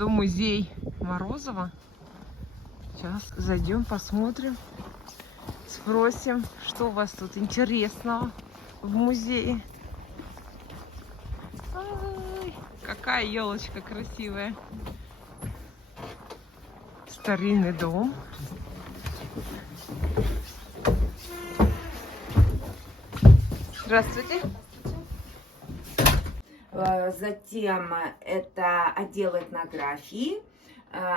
входу музей Морозова. Сейчас зайдем, посмотрим, спросим, что у вас тут интересного в музее. Ай, какая елочка красивая. Старинный дом. Здравствуйте. Затем это отдел этнографии,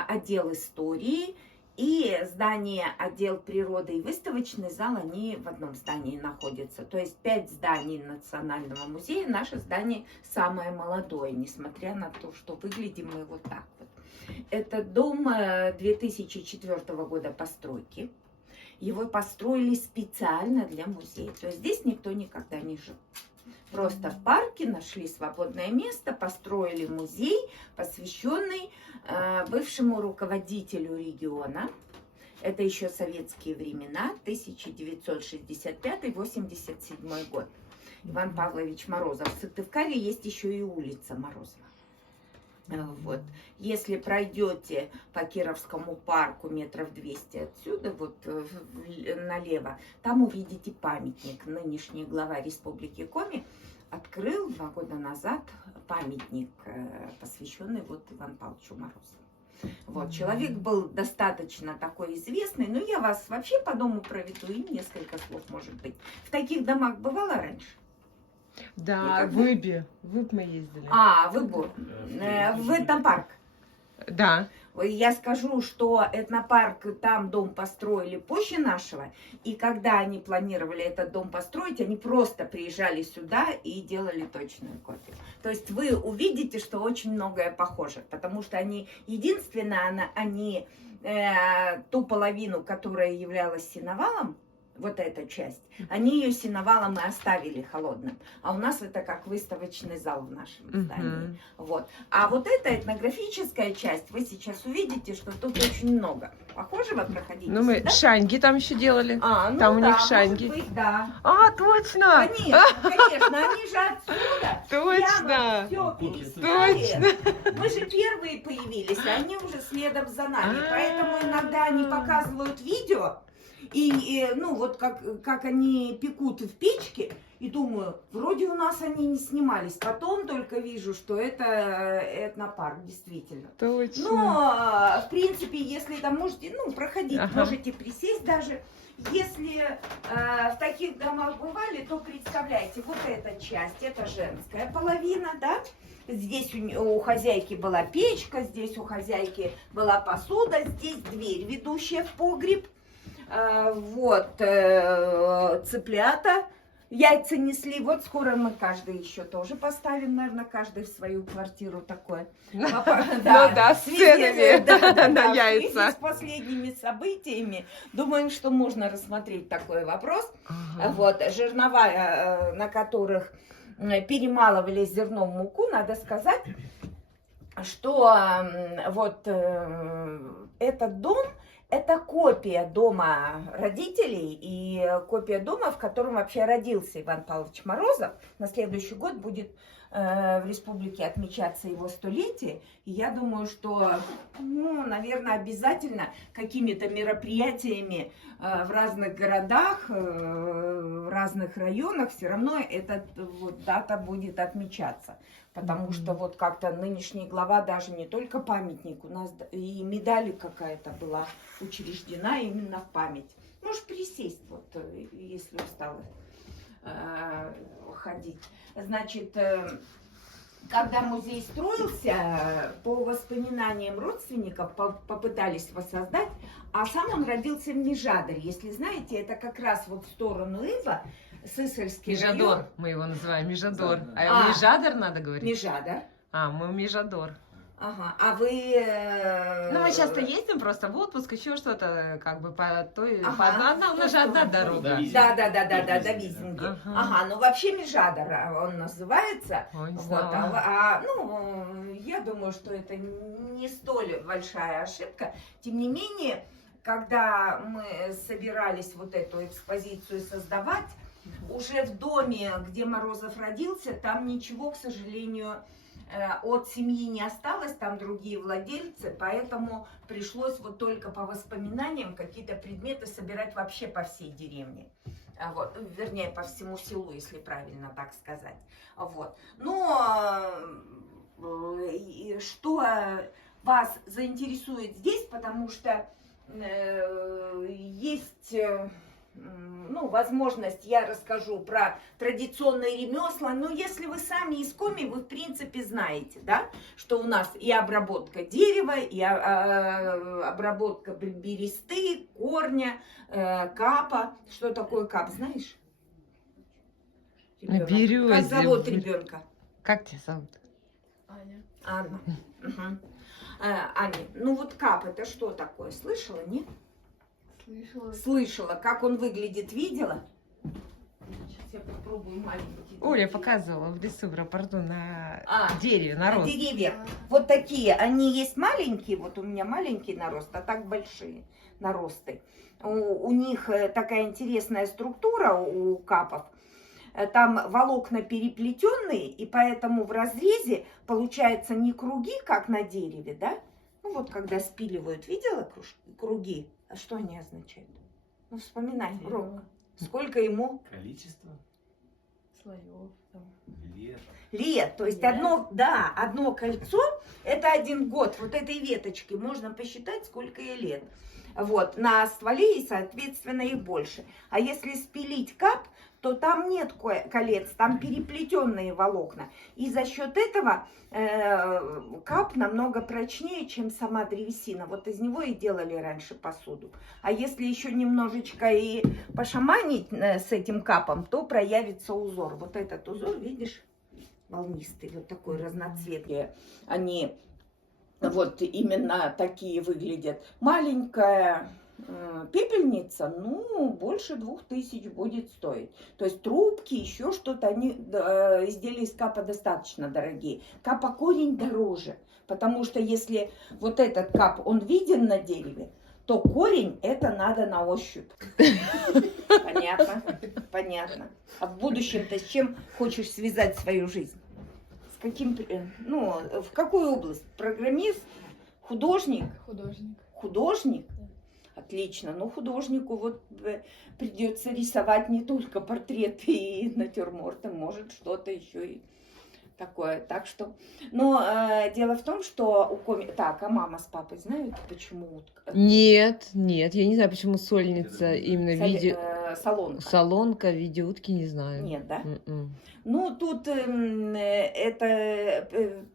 отдел истории и здание, отдел природы и выставочный зал, они в одном здании находятся. То есть 5 зданий Национального музея. Наше здание самое молодое, несмотря на то, что выглядим мы вот так вот. Это дом 2004 года постройки. Его построили специально для музея. То есть здесь никто никогда не жил. Просто в парке нашли свободное место, построили музей, посвященный бывшему руководителю региона. Это еще советские времена, 1965-87 год. Иван Павлович Морозов. В Сыктывкаре есть еще и улица Морозова. Вот. Если пройдете по Кировскому парку метров 200 отсюда, вот налево, там увидите памятник. Нынешний глава Республики Коми открыл 2 года назад памятник, посвященный вот Ивану Павловичу Морозову. Вот. Человек был достаточно такой известный, но я вас вообще по дому проведу и несколько слов, может быть. В таких домах бывало раньше? Да, в Ибе мы ездили. В этнопарк. Да. Я скажу, что этнопарк, там дом построили позже нашего, и когда они планировали этот дом построить, они просто приезжали сюда и делали точную копию. То есть вы увидите, что очень многое похоже, потому что они, единственное, они ту половину, которая являлась сеновалом, вот эта часть, они ее сеновалом и оставили холодным. А у нас это как выставочный зал в нашем здании. Вот. А вот эта этнографическая часть, вы сейчас увидите, что тут очень много. Похожего проходить? Ну, мы шаньги там еще делали. Ну там да, у них шаньги. Может быть, да. А, точно! Конечно, они же отсюда. Точно! Все пересекали. Точно! Мы же первые появились, а они уже следом за нами. Поэтому иногда они показывают видео, и ну, вот как они пекут в печке, и думаю, вроде у нас они не снимались. Потом только вижу, что это этнопарк, действительно. Точно. Но, в принципе, если там можете, проходить, можете присесть даже. Если в таких домах бывали, то представляете, вот эта часть, это женская половина, да? Здесь у хозяйки была печка, здесь у хозяйки была посуда, здесь дверь, ведущая в погреб. Вот, цыплята, яйца несли. Вот скоро мы каждый еще тоже поставим, наверное, каждый в свою квартиру такое. Да, с ценами на яйца. С последними событиями думаем, что можно рассмотреть такой вопрос. Вот, жернова, на которых перемалывали зерном муку, надо сказать, что вот этот дом, это копия дома родителей и копия дома, в котором вообще родился Иван Павлович Морозов. На следующий год будет в республике отмечаться его 100-летие. И я думаю, что, наверное, обязательно какими-то мероприятиями в разных городах, в разных районах все равно эта вот дата будет отмечаться. Потому что вот как-то нынешний глава даже не только памятник, у нас и медаль какая-то была учреждена именно в память. Можешь присесть, вот, если устала ходить. Значит, когда музей строился, по воспоминаниям родственников попытались воссоздать, а сам он родился в Межадоре. Если знаете, это как раз вот в сторону Ива, Сысольский район. Межадор, мы его называем, Межадор. А Межадор надо говорить? Межадор. Мы Межадор. Ага, а вы... Ну, мы часто ездим просто в отпуск, еще что-то, как бы по той... у нас же одна дорога. Да, до Визинги. Ага, ну вообще Межадор он называется. Ой, не вот, знала. я думаю, что это не столь большая ошибка. Тем не менее, когда мы собирались вот эту экспозицию создавать, уже в доме, где Морозов родился, там ничего, к сожалению, От семьи не осталось, там другие владельцы, поэтому пришлось вот только по воспоминаниям какие-то предметы собирать вообще по всей деревне. Вот, вернее, по всему селу, если правильно так сказать. Вот. Но что вас заинтересует здесь, потому что есть... Ну, возможность, я расскажу про традиционные ремесла, но если вы сами из Коми, вы в принципе знаете, да, что у нас и обработка дерева, и обработка бересты, корня, капа. Что такое кап, знаешь? Берёзе. Как зовут ребенка? Как тебя зовут? Аня. Анна. Угу. Аня, ну вот кап это что такое? Слышала, нет? Слышала. Слышала, как он выглядит, видела? Сейчас я попробую маленький. Оля показывала в лесу в аэропорту на дереве, на На рост. деревьях. Вот такие, они есть маленькие, вот у меня маленький нарост, а так большие наросты. У них такая интересная структура у капов. Там волокна переплетенные, и поэтому в разрезе получается не круги, как на дереве, да? Ну вот когда спиливают, видела круги? А что они означают? Ну вспоминай, громко. Сколько ему? Количество Слоев. лет. Лет. То есть Лет. одно кольцо, это 1 год. Вот этой веточки можно посчитать, сколько ей лет. Вот, на стволе и, соответственно, их больше. А если спилить кап, то там нет колец, там переплетенные волокна. И за счет этого кап намного прочнее, чем сама древесина. Вот из него и делали раньше посуду. А если еще немножечко и пошаманить с этим капом, то проявится узор. Вот этот узор, видишь, волнистый, вот такой разноцветный. Они вот именно такие выглядят. Маленькая пепельница, ну, больше 2000 будет стоить. То есть трубки, еще что-то, они, изделия из капа достаточно дорогие. Капа-корень дороже, потому что если вот этот кап, он виден на дереве, то корень это надо на ощупь. Понятно? Понятно. А в будущем ты с чем хочешь связать свою жизнь? С каким, ну, в какую область? Программист? Художник? Художник. Художник? Отлично. Но художнику вот придется рисовать не только портреты и натюрморты, может что-то еще и такое. Так что, но дело в том, что у Коми... Так, а мама с папой знают, почему утка? Нет, нет, я не знаю, почему сольница именно виде... Салонка. Салонка в виде утки, не знаю. Нет, да? М-м. Ну, тут эта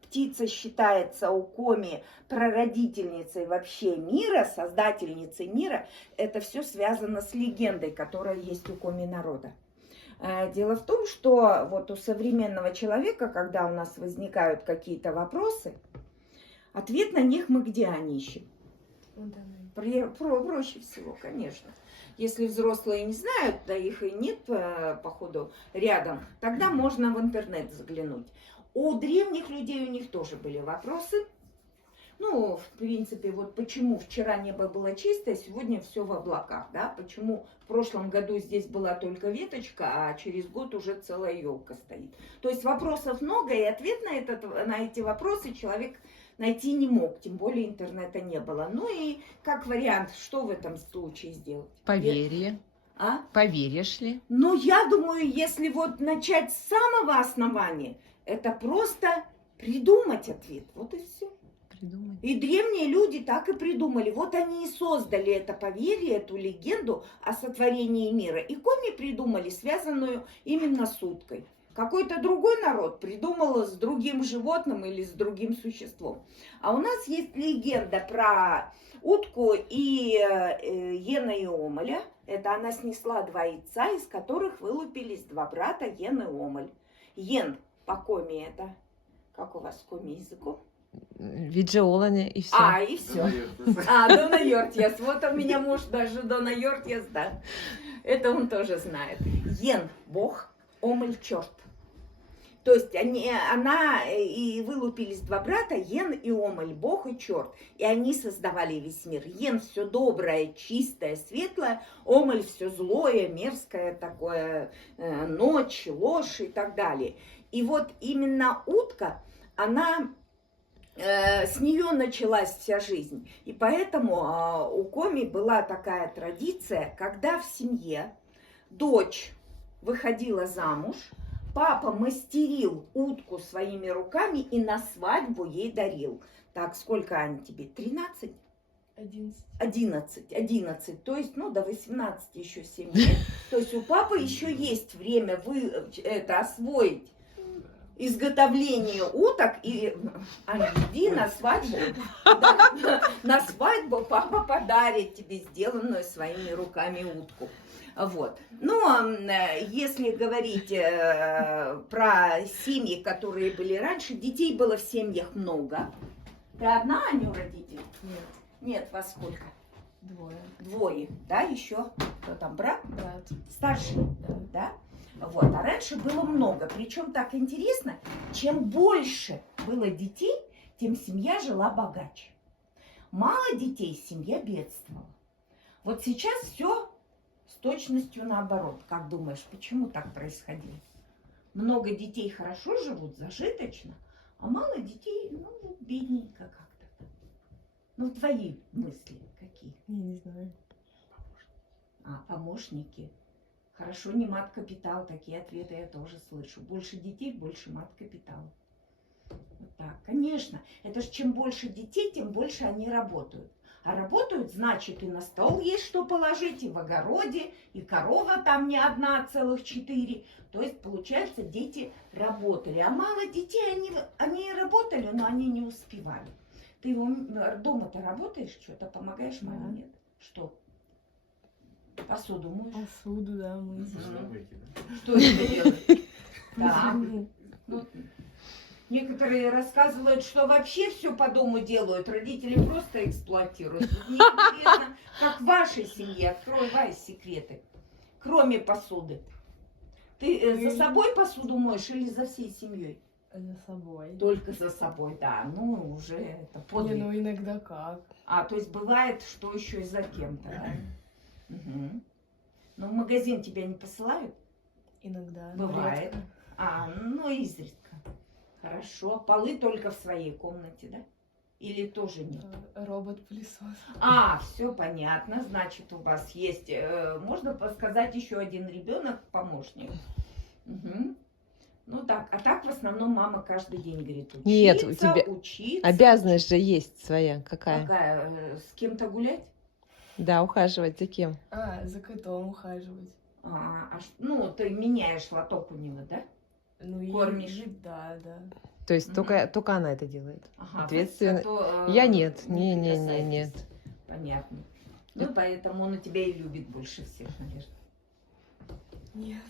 птица считается у Коми прародительницей вообще мира, создательницей мира. Это все связано с легендой, которая есть у Коми народа. Дело в том, что вот у современного человека, когда у нас возникают какие-то вопросы, ответ на них мы где они ищем? Проще всего, конечно. Если взрослые не знают, да их и нет, походу, рядом, тогда можно в интернет заглянуть. У древних людей у них тоже были вопросы. Ну, в принципе, вот почему вчера небо было чистое, сегодня все в облаках, да? Почему в прошлом году здесь была только веточка, а через год уже целая елка стоит. То есть вопросов много, и ответ на эти вопросы человек найти не мог, тем более интернета не было. Ну и как вариант, что в этом случае сделать? Поверье. А? Поверишь ли? Ну, я думаю, если вот начать с самого основания, это просто придумать ответ. Вот и все. Придумай. И древние люди так и придумали. Вот они и создали это поверье, эту легенду о сотворении мира. И Коми придумали, связанную именно с уткой. Какой-то другой народ придумал с другим животным или с другим существом. А у нас есть легенда про утку и Йена и Омеля. Это она снесла 2 яйца, из которых вылупились 2 брата Йен и Омель. Йен по Коми это, как у вас с Коми языком? Виджеолане и все. И все. Дона Йортьяс. Вот у меня муж даже Дона Йортьяс, да. Это он тоже знает. Йен – бог, Омель – черт. То есть она и вылупились 2 брата, Йен и Омель, бог и черт. И они создавали весь мир. Йен все доброе, чистое, светлое. Омель все злое, мерзкое такое, ночь, ложь и так далее. И вот именно утка, она, с нее началась вся жизнь. И поэтому у Коми была такая традиция, когда в семье дочь выходила замуж, папа мастерил утку своими руками и на свадьбу ей дарил. Так, сколько, Аня, тебе? 13? 11. 11. То есть, ну, до 18 еще 7 лет. То есть у папы еще есть время освоить изготовление уток. И, Аня, иди на свадьбу. Да, на свадьбу папа подарит тебе сделанную своими руками утку. Вот. Но если говорить про семьи, которые были раньше, детей было в семьях много. Ты одна, Аня, у родителей? Нет. Нет, вас сколько? 2. Двое, да, еще? Кто там, брат? Брат. Старший, Да. да? Вот, а раньше было много. Причем так интересно, чем больше было детей, тем семья жила богаче. Мало детей, семья бедствовала. Вот сейчас все с точностью наоборот. Как думаешь, почему так происходило? Много детей хорошо живут, зажиточно, а мало детей, ну, бедненько как-то. Ну, твои мысли какие? Я не знаю. Помощники. Хорошо, не мат-капитал. Такие ответы я тоже слышу. Больше детей, больше мат-капитала. Вот так, конечно. Это ж чем больше детей, тем больше они работают. А работают, значит, и на стол есть что положить, и в огороде, и корова там не одна, целых 4. То есть, получается, дети работали. А мало детей, они работали, но они не успевали. Ты дома-то работаешь, что-то помогаешь маме, Да. нет? Что? Посуду моешь? Посуду, да, мы. Что это делаешь? Да. Ну, некоторые рассказывают, что вообще все по дому делают, родители просто эксплуатируют. Вот мне интересно, как в вашей семье, открой, Вась, секреты, кроме посуды. Ты за собой посуду моешь или за всей семьей? За собой. Только за собой, да. Ну, уже это Не, подвиг. ну иногда как. То есть бывает, что еще и за кем-то, да? Угу. Но в магазин тебя не посылают? Иногда. но Бывает. редко. Ну, изредка. Хорошо. Полы только в своей комнате, да? Или тоже нет? Робот-пылесос. Все понятно. Значит, у вас есть, можно сказать, еще один ребенок, помощник. Угу. Ну так, а так в основном мама каждый день говорит, учиться, Нет, у тебя учиться. обязанность же есть своя. Какая? С кем-то гулять? Да, ухаживать за кем? За котом ухаживать. Ну, ты меняешь лоток у него, да? Ну и Кормишь? Да. То есть Мгм. только она это делает. Ответственно. То, Я нет. не Не. прикасаетесь. Понятно. Ну, поэтому он тебя и любит больше всех, наверное. Нет.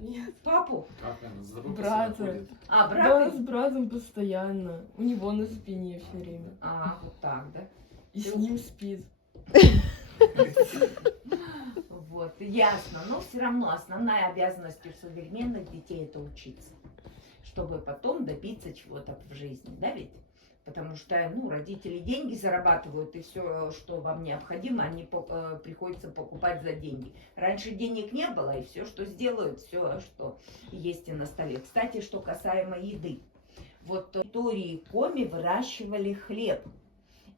Нет, папу. Как она? За тобой Брата. постоянно ходит? Да, Брата? с братом постоянно. У него на спине все время. Вот так, да? И с ним спит. Вот, ясно. Но все равно основная обязанность у современных детей это учиться, чтобы потом добиться чего-то в жизни, да ведь? Потому что, ну, родители деньги зарабатывают, и все, что вам необходимо, они приходится покупать за деньги. Раньше денег не было, и все, что сделают, все, что есть и на столе. Кстати, что касаемо еды. Вот в территории Коми выращивали хлеб.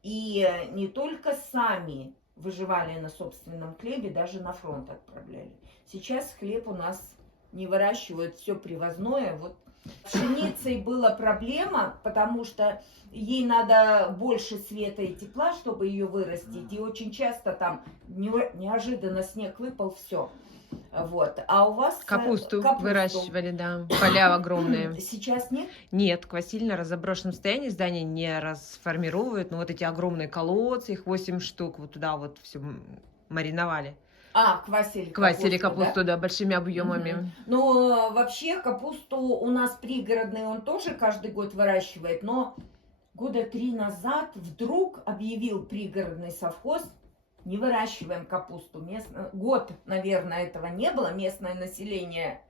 И не только сами выживали на собственном хлебе, даже на фронт отправляли. Сейчас хлеб у нас не выращивают, все привозное. Вот с пшеницей была проблема, потому что ей надо больше света и тепла, чтобы ее вырастить. И очень часто там неожиданно снег выпал, все. Вот. А у вас Капусту выращивали, да. Поля огромные. Сейчас нет? Нет, квасильно в заброшенном состоянии, здание не расформируют. Но вот эти огромные колодцы, их 8 штук, вот туда вот все мариновали. Квасили капусту, да, большими объемами. Мгм. Ну, вообще капусту у нас пригородный, он тоже каждый год выращивает, но года 3 назад вдруг объявил пригородный совхоз: не выращиваем капусту. Год, наверное, этого не было. Местное население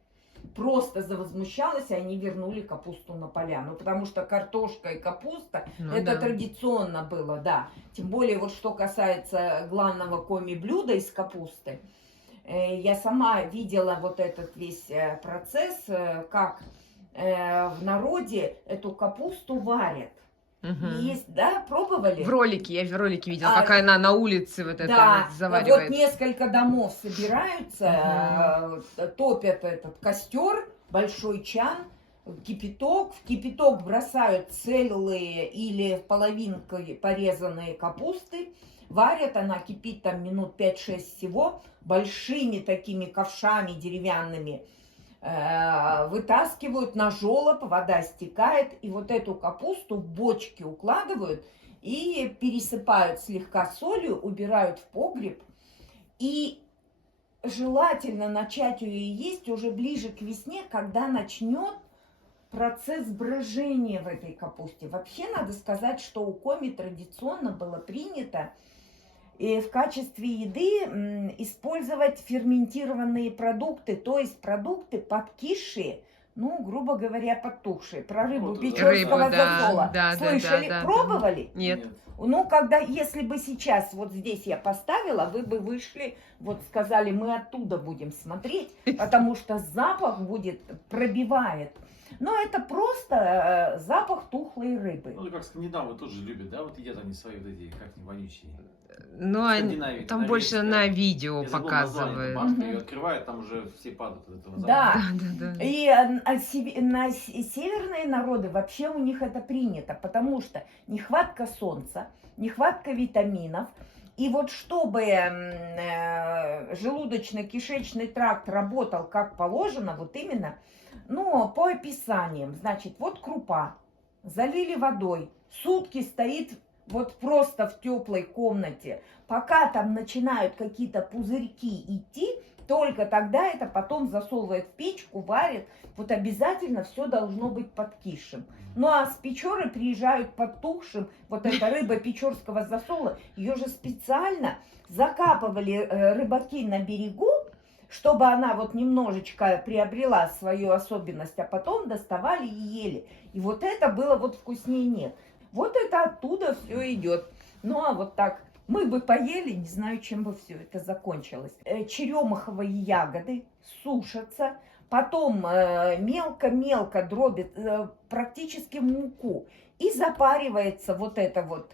просто завозмущалось, и они вернули капусту на поля. Ну, потому что картошка и капуста, это да. традиционно было, да. Тем более, вот что касается главного коми-блюда из капусты. Я сама видела вот этот весь процесс, как в народе эту капусту варят. Мгм. Есть, да, пробовали? В ролике, я в ролике видела, А, как она на улице вот это Да, вот заваривает. вот несколько домов собираются, топят этот костер, большой чан, кипяток. В кипяток бросают целые или половинкой порезанные капусты. Варят, она кипит там минут 5-6 всего, большими такими ковшами деревянными. Вытаскивают на жёлоб, вода стекает, и вот эту капусту в бочки укладывают и пересыпают слегка солью, убирают в погреб. И желательно начать ее есть уже ближе к весне, когда начнет процесс брожения в этой капусте. Вообще надо сказать, что у Коми традиционно было принято в качестве еды использовать ферментированные продукты, то есть продукты подкисшие, ну, грубо говоря, подтухшие. Про рыбу Вот, печорского рыбу, да, засола. да, да, Слышали? да, да, Пробовали? Нет. Ну, когда, если бы сейчас вот здесь я поставила, вы бы вышли, вот сказали, мы оттуда будем смотреть, потому что запах будет, пробивает. Но это просто запах тухлой рыбы. Ну, как скандинавы тоже любят, да, вот едят они свои вот эти, как не вонючие. Ну, Скандинавия, там больше на видео Я забыл название, показывают. там банка ее открывают, там уже все падают от этого запаха. Да. Да, да. И на северные народы вообще у них это принято, потому что нехватка солнца, нехватка витаминов. И вот чтобы желудочно-кишечный тракт работал как положено, вот именно, ну, по описаниям, значит, вот крупа, залили водой, сутки стоит вот просто в теплой комнате, пока там начинают какие-то пузырьки идти, только тогда это потом засовывают в печку, варят. Вот обязательно все должно быть подкисшим. Ну а с Печоры приезжают подтухшим. Вот эта рыба печорского засола, ее же специально закапывали рыбаки на берегу, чтобы она вот немножечко приобрела свою особенность, а потом доставали и ели. И вот это было вот вкуснее нет. Вот это оттуда все идет. Ну а вот так мы бы поели, не знаю, чем бы все это закончилось. Черемаховые ягоды сушатся, потом мелко-мелко дробят практически в муку. И запаривается вот эта вот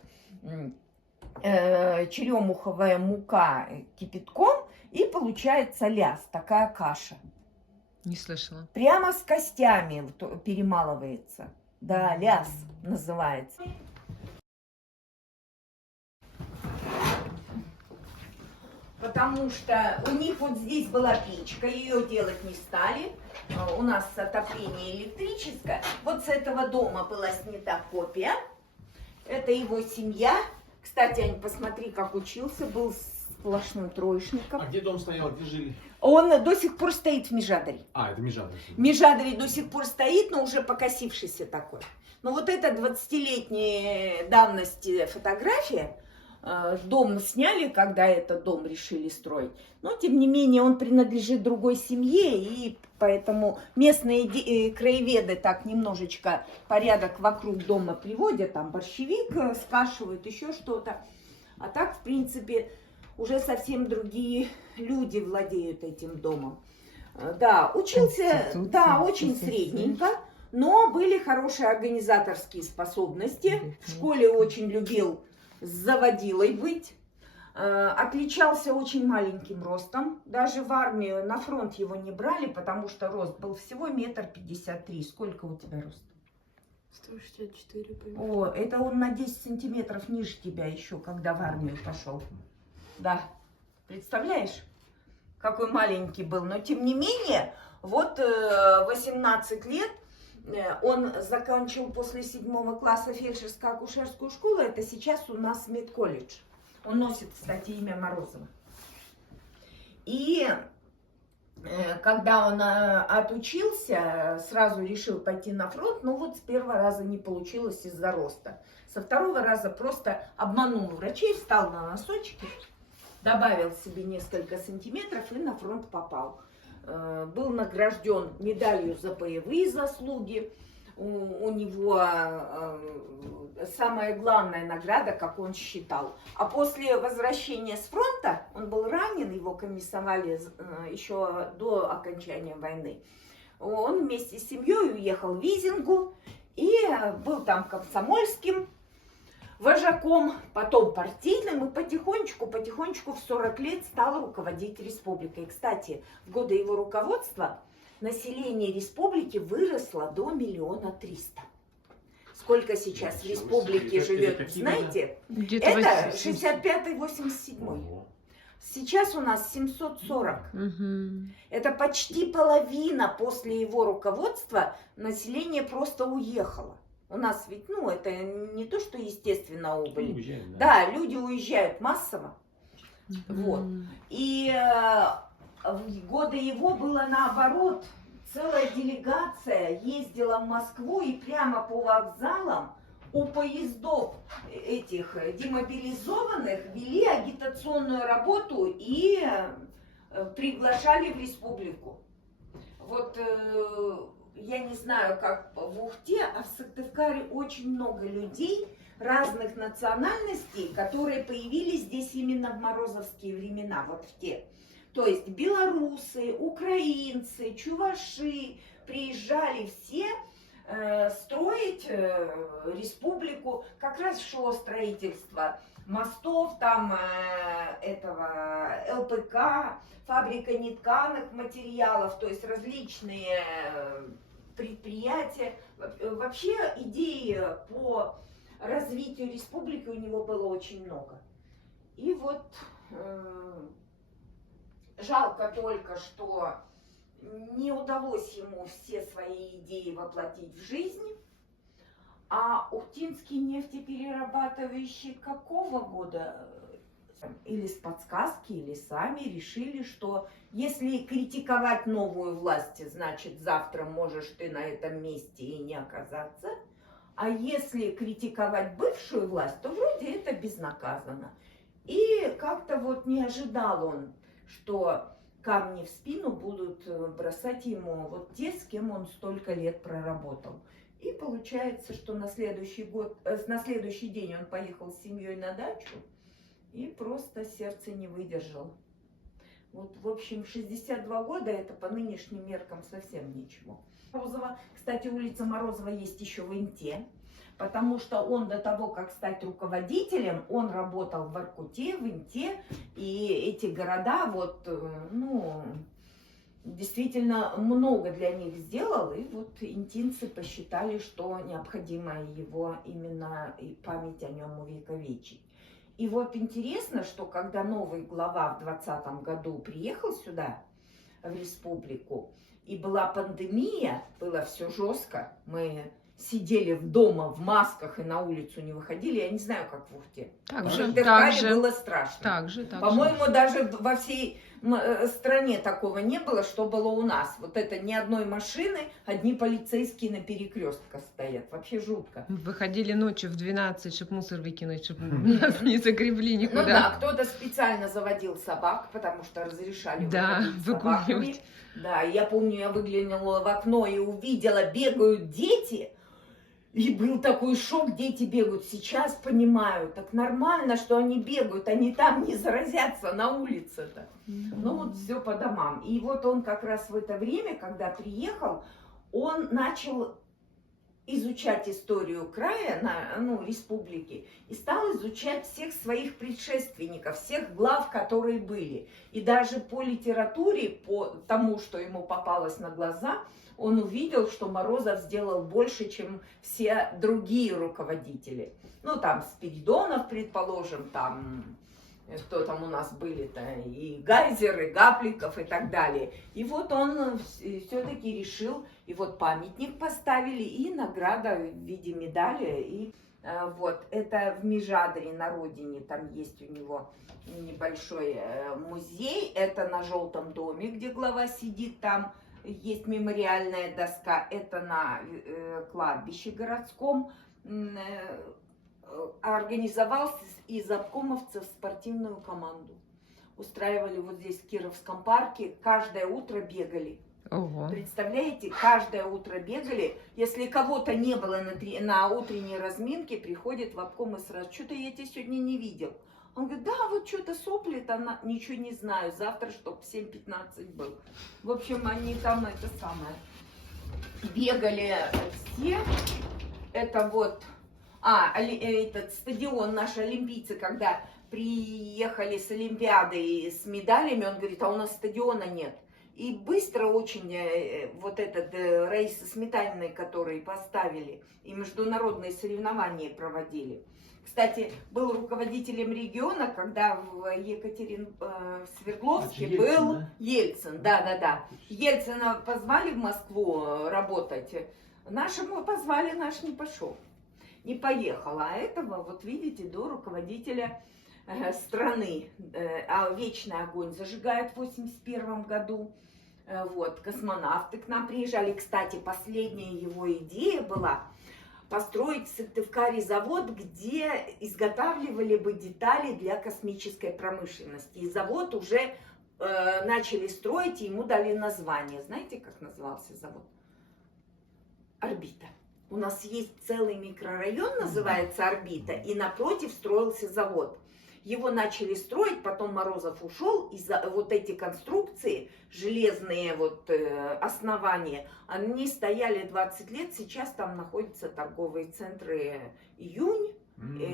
черемуховая мука кипятком, и получается ляс, такая каша. Не слышала. Прямо с костями перемалывается. Да, ляс называется. Потому что у них вот здесь была печка, ее делать не стали. У нас отопление электрическое. Вот с этого дома была снята копия. Это его семья. Кстати, Ань, посмотри, как учился, был сплошным троечником. А где дом стоял, где жили? Он до сих пор стоит в Межадере. А, это Межадер. В Межадере до сих пор стоит, но уже покосившийся такой. Но вот эта 20-летней давности фотография, дом сняли, когда этот дом решили строить. Но, тем не менее, он принадлежит другой семье, и поэтому местные краеведы так немножечко порядок вокруг дома приводят, там борщевик скашивают, еще что-то. А так, в принципе, уже совсем другие люди владеют этим домом. Да, учился, да, очень средненько, но были хорошие организаторские способности. В школе очень любил с заводилой быть. Отличался очень маленьким ростом. Даже в армию на фронт его не брали, потому что рост был всего 1,53 м. Сколько у тебя рост? 164, О, это он на 10 сантиметров ниже тебя еще, когда в армию пошел. Да, представляешь, какой маленький был. Но тем не менее, вот 18 лет он закончил после 7 класса фельдшерско-акушерскую школу. Это сейчас у нас медколледж. Он носит, кстати, имя Морозова. И когда он отучился, сразу решил пойти на фронт, но вот с первого раза не получилось из-за роста. Со второго раза просто обманул врачей, встал на носочки, добавил себе несколько сантиметров и на фронт попал. Был награжден медалью за боевые заслуги. У него самая главная награда, как он считал. А после возвращения с фронта, он был ранен, его комиссовали еще до окончания войны. Он вместе с семьей уехал в Визингу и был там комсомольским вожаком, потом партийным, и потихонечку в 40 лет стал руководить республикой. Кстати, в годы его руководства население республики выросло до 1 300 000. Сколько сейчас в республике живет, знаете? Где-то Это 80. 65-87. Ого. Сейчас у нас 740. Мгм. Это почти половина после его руководства население просто уехало. У нас ведь, ну, это не то, что естественно убыль. Уезжаем, Да, люди уезжают массово. Вот. Мгм. И в годы его было наоборот. Целая делегация ездила в Москву и прямо по вокзалам у поездов этих демобилизованных вели агитационную работу и приглашали в республику. Вот я не знаю, как в Ухте, а в Сыктывкаре очень много людей разных национальностей, которые появились здесь именно в морозовские времена, вот в те. То есть белорусы, украинцы, чуваши приезжали все строить республику. Как раз шло строительство мостов, там этого ЛПК, фабрика нетканых материалов, то есть различные предприятия. Вообще идей по развитию республики у него было очень много. И вот жалко только, что не удалось ему все свои идеи воплотить в жизнь. А Ухтинский нефтеперерабатывающий какого года? Или с подсказки, или сами решили, что если критиковать новую власть, значит завтра можешь ты на этом месте и не оказаться. А если критиковать бывшую власть, то вроде это безнаказанно. И как-то вот не ожидал он, что камни в спину будут бросать ему вот те, с кем он столько лет проработал. И получается, что на следующий день он поехал с семьей на дачу и просто сердце не выдержало. Вот, в общем, 62 года это по нынешним меркам совсем ничего. Морозова, кстати, улица Морозова есть еще в Инте, потому что он до того, как стать руководителем, он работал в Воркуте, в Инте, и эти города вот, ну, действительно много для них сделал, и вот интинцы посчитали, что необходимо его именно и память о нем увековечить. И вот интересно, что когда новый глава в 2020 году приехал сюда, в республику, и была пандемия, было все жестко, мы сидели в дома в масках и на улицу не выходили, я не знаю, как в Ухте. Так В же, Сыктывкаре было страшно. так же. По-моему, даже во всей стране такого не было, что было у нас. Вот это ни одной машины, одни полицейские на перекрестках стоят. Вообще жутко. Выходили ночью в 12, чтобы мусор выкинуть, чтобы нас не загребли никуда. Ну да, кто-то специально заводил собак, потому что разрешали выходить с собаками. выгуливать. Да, я помню, я выглянула в окно и увидела, бегают дети. И был такой шок, дети бегают. Сейчас понимаю, так нормально, что они бегают, они там не заразятся на улице-то. Ну вот все по домам. И вот он как раз в это время, когда приехал, он начал изучать историю края, республики, и стал изучать всех своих предшественников, всех глав, которые были. И даже по литературе, по тому, что ему попалось на глаза, он увидел, что Морозов сделал больше, чем все другие руководители. Ну, там, Спиридонов, предположим, там, кто там у нас были-то, и Гайзер, и Гапликов, и так далее. И вот он все-таки решил, и вот памятник поставили, и награда в виде медали. И вот, это в Межадре, на родине, там есть у него небольшой музей. Это на Желтом доме, где глава сидит, там есть мемориальная доска, это на кладбище городском. Организовал из обкомовцев спортивную команду. Устраивали вот здесь в Кировском парке, каждое утро бегали. Ого. Представляете, каждое утро бегали. Если кого-то не было на утренней разминке, приходит в обком и сразу: что-то я тебя сегодня не видел. Он говорит: да, вот что-то сопли, там ничего не знаю, завтра чтоб 7:15 был. В общем, они там это самое. бегали все. Это вот, этот стадион, наши олимпийцы, когда приехали с Олимпиады и с медалями, он говорит, а у нас стадиона нет. И быстро очень вот этот Раиса Сметаниной, который поставили, и международные соревнования проводили. Кстати, был руководителем региона, когда в Свердловске Ельцин, был да? Ельцин, да. Ельцина позвали в Москву работать, нашему позвали, наш не пошел, не поехал. А этого, вот видите, до руководителя страны. А вечный огонь зажигают в 81 году. Вот, космонавты к нам приезжали. Кстати, последняя его идея была построить в Сыктывкаре завод, где изготавливали бы детали для космической промышленности. И завод уже начали строить, и ему дали название. Знаете, как назывался завод? Орбита. У нас есть целый микрорайон, называется Орбита, и напротив строился завод. Его начали строить, потом Морозов ушел, и вот эти конструкции, железные вот основания, они стояли 20 лет, сейчас там находятся торговые центры «Июнь»,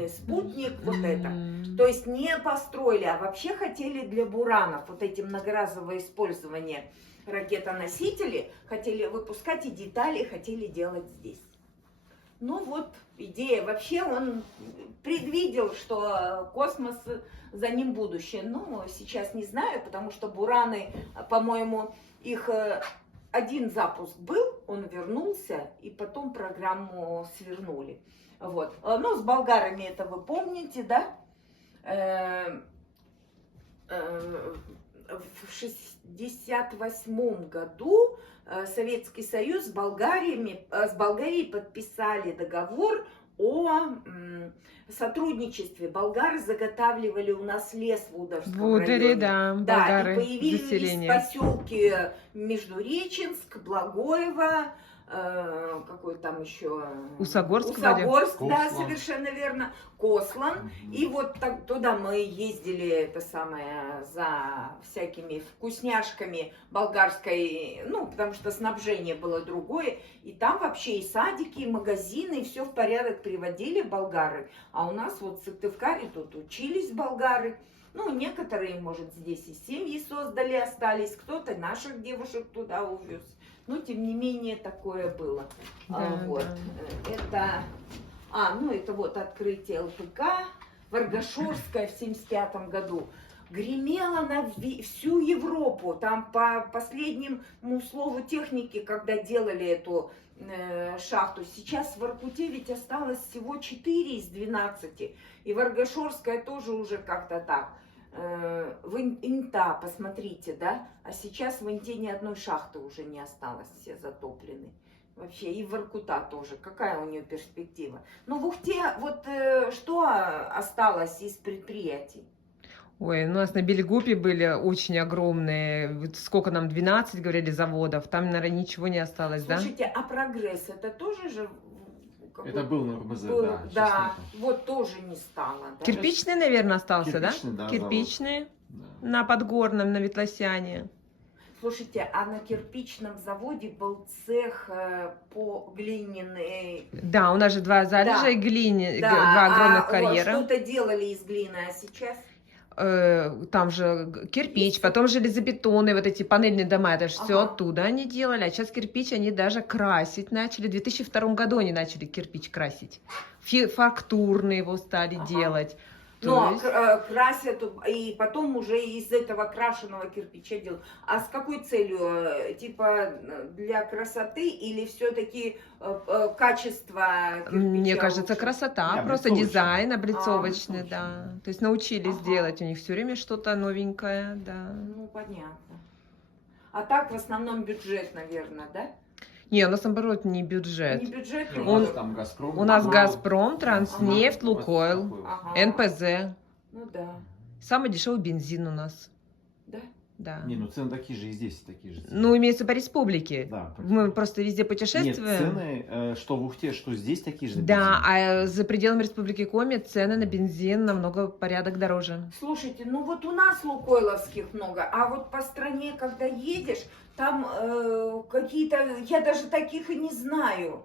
«Спутник», вот это. То есть не построили, а вообще хотели для буранов, вот эти многоразовое использование ракетоносителей, хотели выпускать и детали хотели делать здесь. Ну вот, идея. Вообще он предвидел, что космос, за ним будущее. Ну, сейчас не знаю, потому что бураны, по-моему, их один запуск был, он вернулся, и потом программу свернули. Вот. Ну, с болгарами это вы помните, да? В 1968 году Советский Союз с Болгарией подписали договор о сотрудничестве. Болгары заготавливали у нас лес в Удовском районе. Да, Да, болгары, и появились заселение. поселки Междуреченск, Благоево, какой там еще? Усогорск, вроде. Усогорск, да, Кослан. совершенно верно. Кослан. И вот так, туда мы ездили, это самое, за всякими вкусняшками болгарской, ну, потому что снабжение было другое. И там вообще и садики, и магазины, и все в порядок приводили болгары. А у нас вот в Сыктывкаре тут учились болгары. Ну, некоторые, может, здесь и семьи создали, остались. Кто-то наших девушек туда увез. Но, тем не менее, такое было. Да, Вот. да. Это вот открытие ЛПК, Варгашорская в 1975 году. Гремело на всю Европу. Там по последнему слову техники, когда делали эту шахту. Сейчас в Воркуте ведь осталось всего 4 из 12. И Варгашорская тоже уже как-то так. В Инта, посмотрите, да? А сейчас в Инте ни одной шахты уже не осталось, все затоплены. Вообще, и в Воркута тоже. Какая у нее перспектива? Ну, в Ухте вот что осталось из предприятий? Ой, у нас на Белегупе были очень огромные, вот сколько нам, 12, говорили, заводов, там, наверное, ничего не осталось, Слушайте, а прогресс, это тоже же... Это был на РБЗ, был, да. да, сейчас вот тоже не стало. Да? Кирпичный, наверное, остался, Кирпичный, да? да, Кирпичный, Да. на Подгорном, на Ветлосяне. Слушайте, а на кирпичном заводе был цех по глиняной... Да, у нас же два залежа Да. и глине, Да, два огромных вот карьера. что-то делали из глины, а сейчас... Там же кирпич, потом железобетонные вот эти панельные дома, это же все Ага. оттуда они делали. А сейчас кирпич они даже красить начали. В 2002 году они начали кирпич красить. Фактурные его стали Ага. делать. То Но есть- красят, и потом уже из этого крашеного кирпича делают. А с какой целью? Типа для красоты или все-таки качество кирпича Мне кажется, лучше? красота, Не, просто облицовочный. дизайн облицовочный, облицовочный. да. То есть научились Ага. делать у них все время что-то новенькое, да. Ну, понятно. А так в основном бюджет, наверное, да? Не, у нас наоборот не Не бюджет. бюджет, Ну, Он- у нас там Газпром. У нас Ага. Газпром, Транснефть, Ага. Лукойл, Ага. НПЗ. Ну да, Самый дешевый бензин у нас. да. Да. Не, ну цены такие же и здесь такие же. Ну, имеется по республике. Да. Мы просто везде Нет, путешествуем. цены, что в Ухте, что здесь такие же. на Да, бензин. а за пределами Республики Коми цены на бензин намного порядок дороже. Слушайте, ну вот у нас лукойловских много, а вот по стране, когда едешь, там какие-то, я даже таких и не знаю,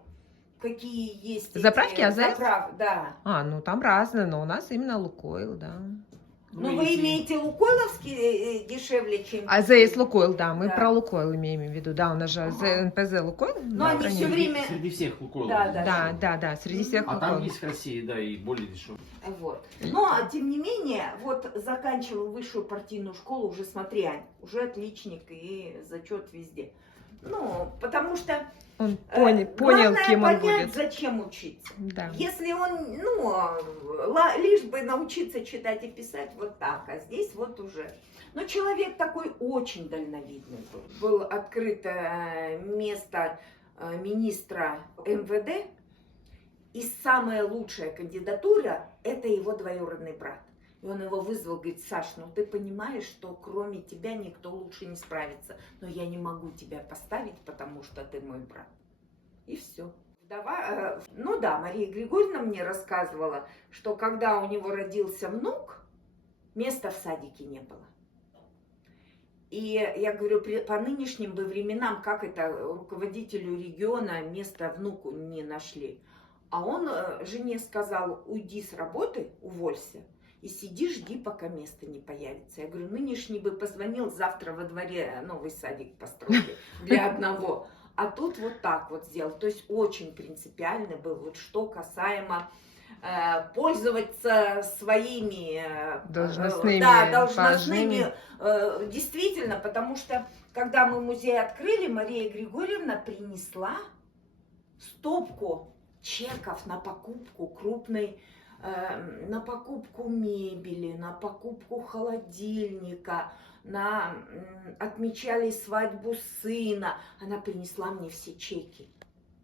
какие есть. Заправки АЗС? Да. А, ну там разные, но у нас именно Лукойл, да. Но Ну, вы если- имеете лукойловские дешевле, чем... АЗС Лукойл, да, мы Да. про Лукойл имеем в виду. Да, у нас же Ага. НПЗ Лукойл. Но да, они про всё них. время- Среди всех Лукойлов. Да, да. Да, среди всех А там Лукойл. есть в России, да, и более дешевые. Вот. Но, тем не менее, вот заканчивал высшую партийную школу, уже смотри, Ань, уже отличник и зачет везде. Ну, потому что Он понял, главное кем он понять, будет. зачем учиться. Да. Если он, лишь бы научиться читать и писать вот так, а здесь вот уже. Но человек такой очень дальновидный был. Было открыто место министра МВД, и самая лучшая кандидатура – это его двоюродный брат. И он его вызвал, говорит: Саш, ну ты понимаешь, что кроме тебя никто лучше не справится, но я не могу тебя поставить, потому что ты мой брат. И все. Вдова, ну да, Мария Григорьевна мне рассказывала, что когда у него родился внук, места в садике не было. И я говорю, по нынешним бы временам, как это руководителю региона место внуку не нашли. А он жене сказал: уйди с работы, уволься, и сиди, жди, пока место не появится. Я говорю, нынешний бы позвонил, завтра во дворе новый садик построили для одного. А тут вот так вот сделал. То есть очень принципиально был, вот что касаемо пользоваться своими Должностными, должностными действительно, потому что когда мы музей открыли, Мария Григорьевна принесла стопку чеков на покупку крупной, на покупку мебели, на покупку холодильника, отмечали свадьбу сына. Она принесла мне все чеки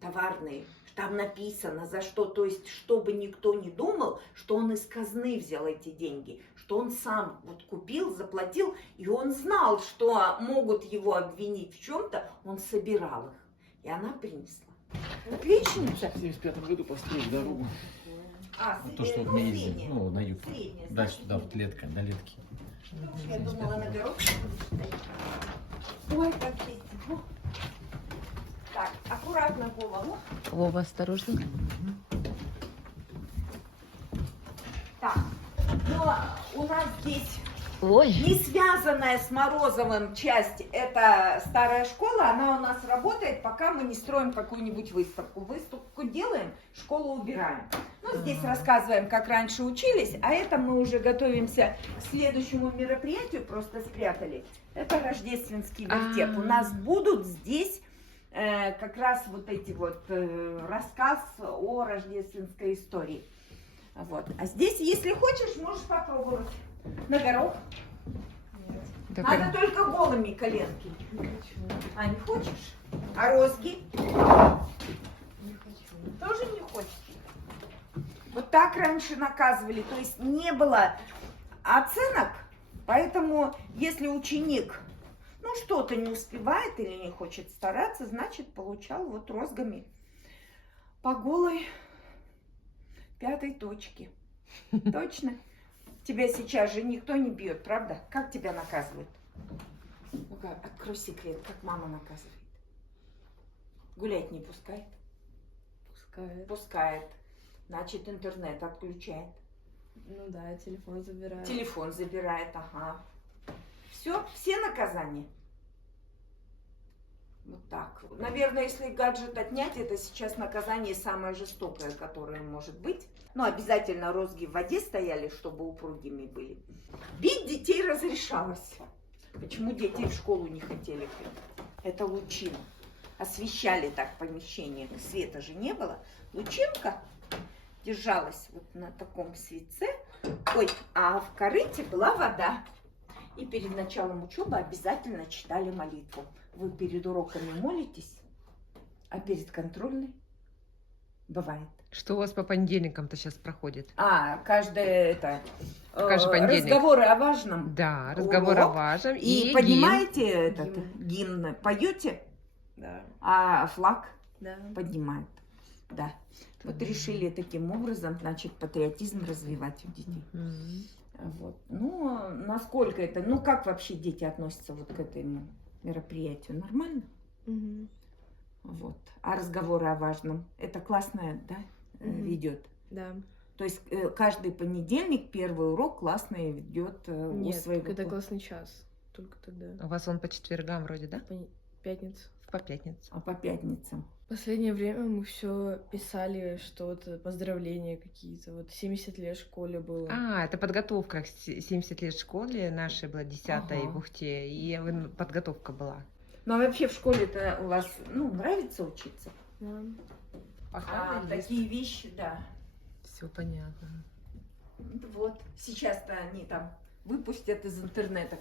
товарные. Там написано за что, то есть чтобы никто не думал, что он из казны взял эти деньги, что он сам вот купил, заплатил, и он знал, что могут его обвинить в чем-то, он собирал их, и она принесла. Отличница. В 75 году построили дорогу. А, То, что ну, в меня ездили, средняя. ну, на юг. Средняя, Дальше значит, туда, вот летка, до летки. Я думала, на горох стоит. Ой, как есть. Так, аккуратно голову. Вова, осторожно. Так, но у нас здесь Ой. не связанная с Морозовым часть, это старая школа, она у нас работает, пока мы не строим какую-нибудь выставку. Выставку делаем, школу убираем. Ну, здесь рассказываем, как раньше учились, а это мы уже готовимся к следующему мероприятию, просто спрятали. Это рождественский вертеп. У нас будут здесь как раз вот эти вот рассказ о рождественской истории. Вот. А здесь, если хочешь, можешь попробовать. На горох. Да, Надо только голыми коленки. Не хочу. А не хочешь? А розги? Не хочу. Тоже не хочешь? Вот так раньше наказывали. То есть не было оценок, поэтому если ученик что-то не успевает или не хочет стараться, значит получал вот розгами по голой 5 точке. Точно? Тебя сейчас же никто не бьет, правда? Как тебя наказывают? Ну-ка, открой секрет, как мама наказывает. Гулять не пускает? Пускает. Пускает. Значит, интернет отключает. Ну да, телефон забирает. Телефон забирает, ага. Все наказания. Вот так. Наверное, если гаджет отнять, это сейчас наказание самое жестокое, которое может быть. Но обязательно розги в воде стояли, чтобы упругими были. Бить детей разрешалось. Почему дети в школу не хотели ходить? Это лучина. Освещали так помещение. Света же не было. Лучинка держалась вот на таком свитце. Ой, а в корыте была вода. И перед началом учебы обязательно читали молитву. Вы перед уроками молитесь, а перед контрольной Бывает. Что у вас по понедельникам-то сейчас проходит? Каждый Каждый понедельник. разговоры о важном. Да, разговор о Урок. важном. И гимн. поднимаете этот гимн, поете, Да, а флаг да. поднимают. Да. Вот решили таким образом, значит, патриотизм развивать у детей. Мгм. Вот. Ну, насколько это, ну, как вообще дети относятся вот к этому мероприятию? Нормально? Мгм. Вот. А разговоры о важном, это классное, да, Мгм. ведет? Да. То есть каждый понедельник первый урок классный ведет у Нет, своего. только это классный час. Только тогда. У вас он по четвергам вроде, да? Пятница. По пятницам. А по пятницам? В последнее время мы все писали что-то, поздравления какие-то. Вот 70 лет школе было. Это подготовка к 70 лет школе нашей была 10-й в Ага. Ухте. И подготовка была. Ну, а вообще в школе-то у вас, ну, нравится учиться? Да. Такие вещи, да. Все понятно. Вот, сейчас-то они там выпустят из интернета